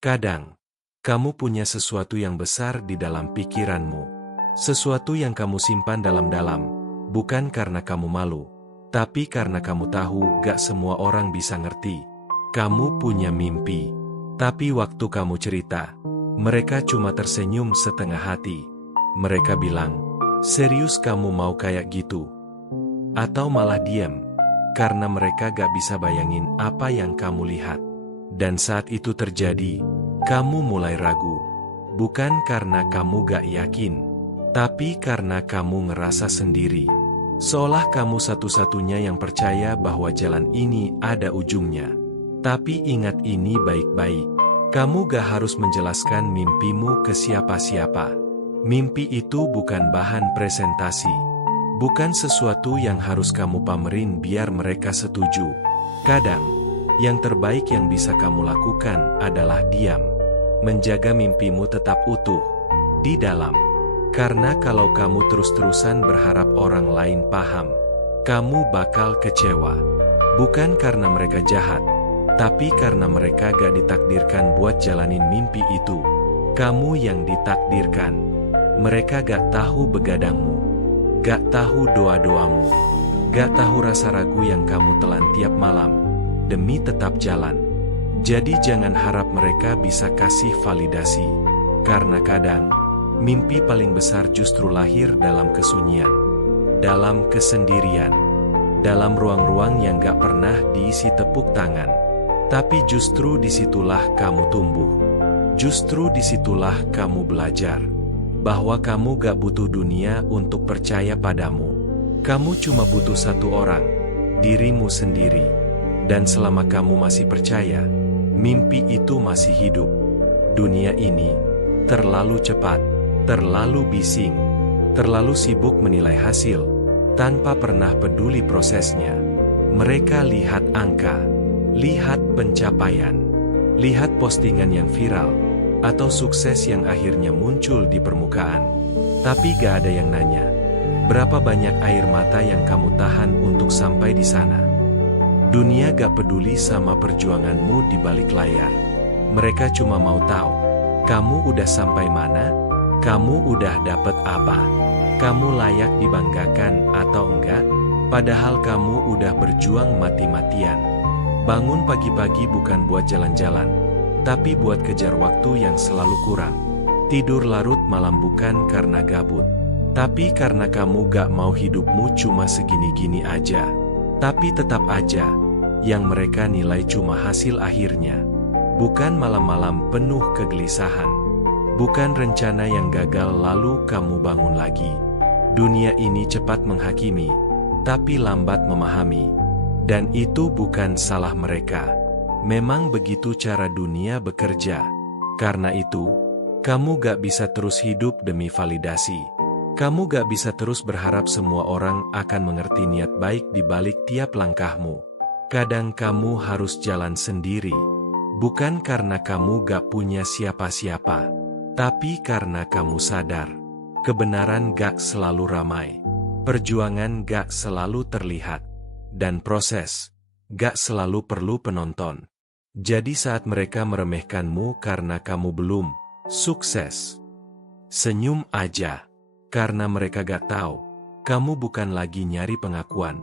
Kadang, kamu punya sesuatu yang besar di dalam pikiranmu. Sesuatu yang kamu simpan dalam-dalam, bukan karena kamu malu, tapi karena kamu tahu gak semua orang bisa ngerti. Kamu punya mimpi, tapi waktu kamu cerita, mereka cuma tersenyum setengah hati. Mereka bilang, "Serius kamu mau kayak gitu?" Atau malah diam, karena mereka gak bisa bayangin apa yang kamu lihat. Dan saat itu terjadi, kamu mulai ragu. Bukan karena kamu gak yakin, tapi karena kamu ngerasa sendiri. Seolah kamu satu-satunya yang percaya bahwa jalan ini ada ujungnya. Tapi ingat ini baik-baik. Kamu gak harus menjelaskan mimpimu ke siapa-siapa. Mimpi itu bukan bahan presentasi. Bukan sesuatu yang harus kamu pamerin biar mereka setuju. Kadang, yang terbaik yang bisa kamu lakukan adalah diam. Menjaga mimpimu tetap utuh di dalam. Karena kalau kamu terus-terusan berharap orang lain paham, kamu bakal kecewa. Bukan karena mereka jahat, tapi karena mereka gak ditakdirkan buat jalanin mimpi itu. Kamu yang ditakdirkan. Mereka gak tahu begadangmu, gak tahu doa-doamu, gak tahu rasa ragu yang kamu telan tiap malam demi tetap jalan. Jadi jangan harap mereka bisa kasih validasi, karena kadang mimpi paling besar justru lahir dalam kesunyian, dalam kesendirian, dalam ruang-ruang yang gak pernah diisi tepuk tangan. Tapi justru disitulah kamu tumbuh. Justru disitulah kamu belajar bahwa kamu gak butuh dunia untuk percaya padamu. Kamu cuma butuh satu orang, dirimu sendiri. Dan selama kamu masih percaya, mimpi itu masih hidup. Dunia ini terlalu cepat, terlalu bising, terlalu sibuk menilai hasil, tanpa pernah peduli prosesnya. Mereka lihat angka, lihat pencapaian, lihat postingan yang viral, atau sukses yang akhirnya muncul di permukaan. Tapi gak ada yang nanya, berapa banyak air mata yang kamu tahan untuk sampai di sana. Dunia gak peduli sama perjuanganmu di balik layar. Mereka cuma mau tahu, kamu udah sampai mana? Kamu udah dapet apa? Kamu layak dibanggakan atau enggak? Padahal kamu udah berjuang mati-matian. Bangun pagi-pagi bukan buat jalan-jalan, tapi buat kejar waktu yang selalu kurang. Tidur larut malam bukan karena gabut, tapi karena kamu gak mau hidupmu cuma segini-gini aja. Tapi tetap aja, yang mereka nilai cuma hasil akhirnya. Bukan malam-malam penuh kegelisahan. Bukan rencana yang gagal lalu kamu bangun lagi. Dunia ini cepat menghakimi, tapi lambat memahami. Dan itu bukan salah mereka. Memang begitu cara dunia bekerja. Karena itu, kamu gak bisa terus hidup demi validasi. Kamu gak bisa terus berharap semua orang akan mengerti niat baik di balik tiap langkahmu. Kadang kamu harus jalan sendiri. Bukan karena kamu gak punya siapa-siapa, tapi karena kamu sadar, kebenaran gak selalu ramai. Perjuangan gak selalu terlihat. Dan proses gak selalu perlu penonton. Jadi saat mereka meremehkanmu karena kamu belum sukses, senyum aja. Karena mereka gak tahu, kamu bukan lagi nyari pengakuan.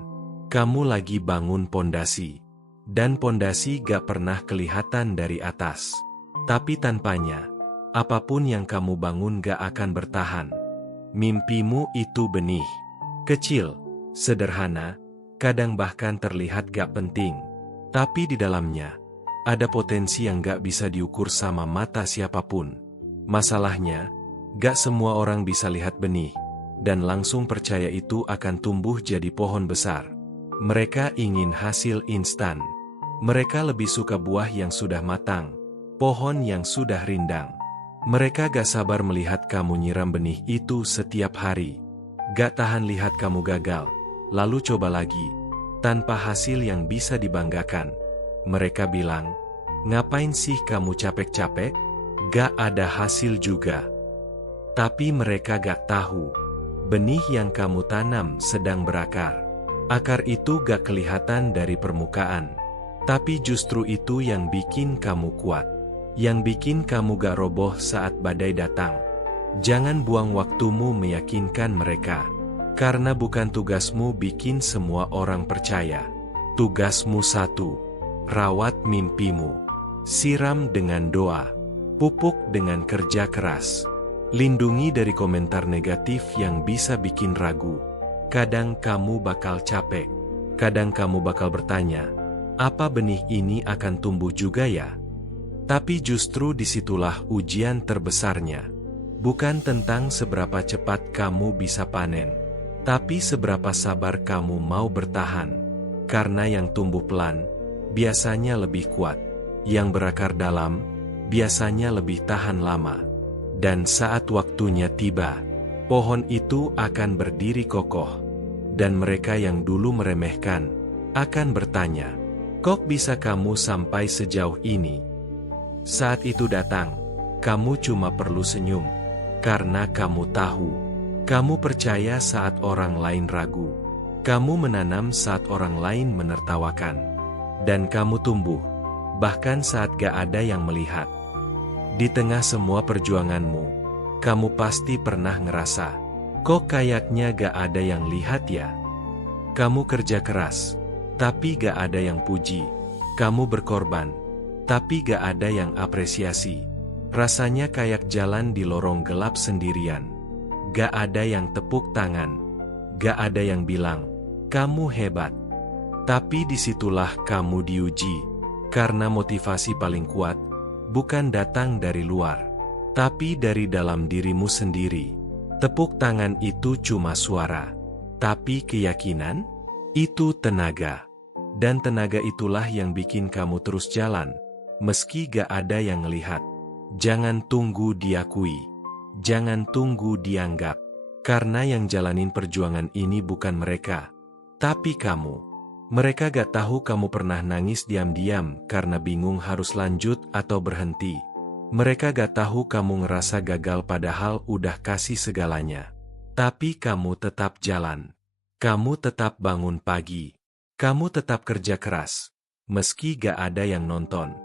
Kamu lagi bangun pondasi. Dan pondasi gak pernah kelihatan dari atas. Tapi tanpanya, apapun yang kamu bangun gak akan bertahan. Mimpimu itu benih. Kecil, sederhana, kadang bahkan terlihat gak penting. Tapi di dalamnya, ada potensi yang gak bisa diukur sama mata siapapun. Masalahnya, gak semua orang bisa lihat benih, dan langsung percaya itu akan tumbuh jadi pohon besar. Mereka ingin hasil instan. Mereka lebih suka buah yang sudah matang, pohon yang sudah rindang. Mereka gak sabar melihat kamu nyiram benih itu setiap hari. Gak tahan lihat kamu gagal, lalu coba lagi, tanpa hasil yang bisa dibanggakan. Mereka bilang, ngapain sih kamu capek-capek? Gak ada hasil juga. Tapi mereka gak tahu, benih yang kamu tanam sedang berakar. Akar itu gak kelihatan dari permukaan, tapi justru itu yang bikin kamu kuat. yang bikin kamu gak roboh saat badai datang. Jangan buang waktumu meyakinkan mereka, karena bukan tugasmu bikin semua orang percaya. Tugasmu satu, rawat mimpimu. Siram dengan doa, pupuk dengan kerja keras. Lindungi dari komentar negatif yang bisa bikin ragu. Kadang kamu bakal capek, kadang kamu bakal bertanya, apa benih ini akan tumbuh juga ya? Tapi justru disitulah ujian terbesarnya. Bukan tentang seberapa cepat kamu bisa panen, tapi seberapa sabar kamu mau bertahan. Karena yang tumbuh pelan, biasanya lebih kuat. Yang berakar dalam, biasanya lebih tahan lama. Dan saat waktunya tiba, pohon itu akan berdiri kokoh. Dan mereka yang dulu meremehkan, akan bertanya, kok bisa kamu sampai sejauh ini? Saat itu datang, kamu cuma perlu senyum. Karena kamu tahu, kamu percaya saat orang lain ragu. Kamu menanam saat orang lain menertawakan. Dan kamu tumbuh, bahkan saat gak ada yang melihat. Di tengah semua perjuanganmu, kamu pasti pernah ngerasa, kok kayaknya gak ada yang lihat ya? Kamu kerja keras, tapi gak ada yang puji. Kamu berkorban, tapi gak ada yang apresiasi. Rasanya kayak jalan di lorong gelap sendirian. Gak ada yang tepuk tangan. Gak ada yang bilang, kamu hebat. Tapi disitulah kamu diuji. Karena motivasi paling kuat, bukan datang dari luar, tapi dari dalam dirimu sendiri. Tepuk tangan itu cuma suara, tapi keyakinan, itu tenaga. Dan tenaga itulah yang bikin kamu terus jalan, meski gak ada yang ngelihat. Jangan tunggu diakui, jangan tunggu dianggap, karena yang jalanin perjuangan ini bukan mereka, tapi kamu. Mereka gak tahu kamu pernah nangis diam-diam karena bingung harus lanjut atau berhenti. Mereka gak tahu kamu ngerasa gagal padahal udah kasih segalanya. Tapi kamu tetap jalan. Kamu tetap bangun pagi. Kamu tetap kerja keras. Meski gak ada yang nonton.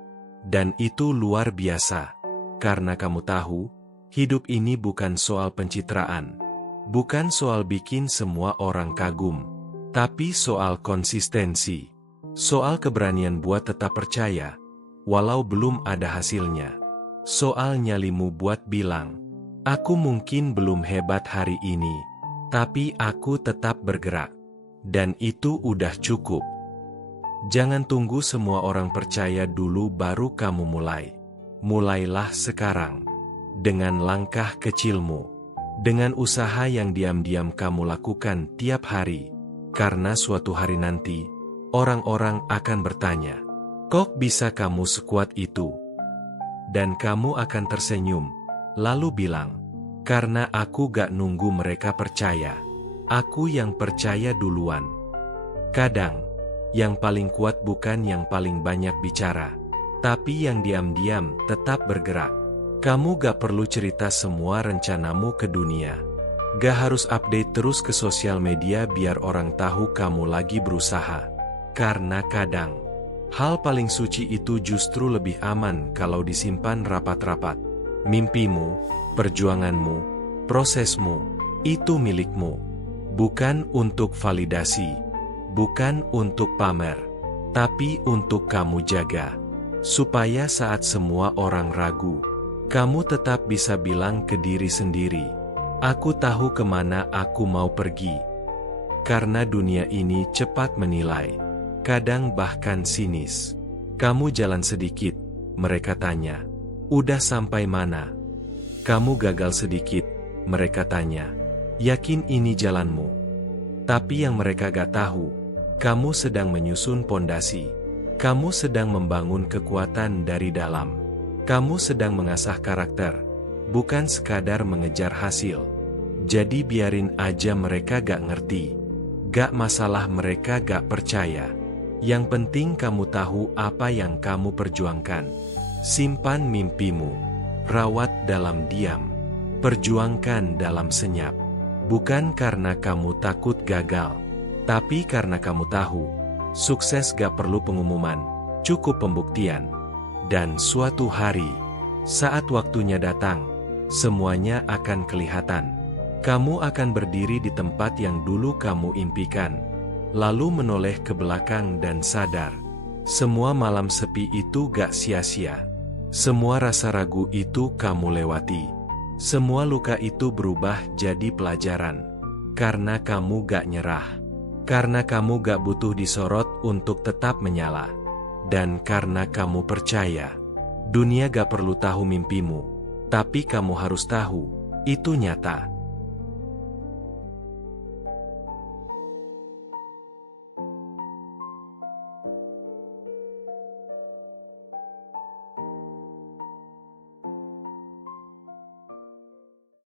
Dan itu luar biasa. Karena kamu tahu, hidup ini bukan soal pencitraan. Bukan soal bikin semua orang kagum. Tapi soal konsistensi. Soal keberanian buat tetap percaya, walau belum ada hasilnya. Soal nyalimu buat bilang, aku mungkin belum hebat hari ini, tapi aku tetap bergerak. Dan itu udah cukup. Jangan tunggu semua orang percaya dulu baru kamu mulai. Mulailah sekarang. Dengan langkah kecilmu. Dengan usaha yang diam-diam kamu lakukan tiap hari. Karena suatu hari nanti, orang-orang akan bertanya, kok bisa kamu sekuat itu? Dan kamu akan tersenyum, lalu bilang, karena aku gak nunggu mereka percaya. Aku yang percaya duluan. Kadang, yang paling kuat bukan yang paling banyak bicara, tapi yang diam-diam tetap bergerak. Kamu gak perlu cerita semua rencanamu ke dunia. Gak harus update terus ke sosial media biar orang tahu kamu lagi berusaha. Karena kadang, hal paling suci itu justru lebih aman kalau disimpan rapat-rapat. Mimpimu, perjuanganmu, prosesmu, itu milikmu. Bukan untuk validasi, bukan untuk pamer, tapi untuk kamu jaga. Supaya saat semua orang ragu, kamu tetap bisa bilang ke diri sendiri, aku tahu kemana aku mau pergi. Karena dunia ini cepat menilai, kadang bahkan sinis. Kamu jalan sedikit, mereka tanya, udah sampai mana? Kamu gagal sedikit, mereka tanya, yakin ini jalanmu? Tapi yang mereka gak tahu, kamu sedang menyusun pondasi. Kamu sedang membangun kekuatan dari dalam. Kamu sedang mengasah karakter, bukan sekadar mengejar hasil. Jadi biarin aja mereka gak ngerti. Gak masalah mereka gak percaya. Yang penting kamu tahu apa yang kamu perjuangkan. Simpan mimpimu. Rawat dalam diam. Perjuangkan dalam senyap. Bukan karena kamu takut gagal, tapi karena kamu tahu, sukses gak perlu pengumuman, cukup pembuktian. Dan suatu hari, saat waktunya datang, semuanya akan kelihatan. Kamu akan berdiri di tempat yang dulu kamu impikan, lalu menoleh ke belakang dan sadar. Semua malam sepi itu gak sia-sia. Semua rasa ragu itu kamu lewati. Semua luka itu berubah jadi pelajaran. Karena kamu gak nyerah. Karena kamu gak butuh disorot untuk tetap menyala. Dan karena kamu percaya, dunia gak perlu tahu mimpimu. Tapi kamu harus tahu, itu nyata.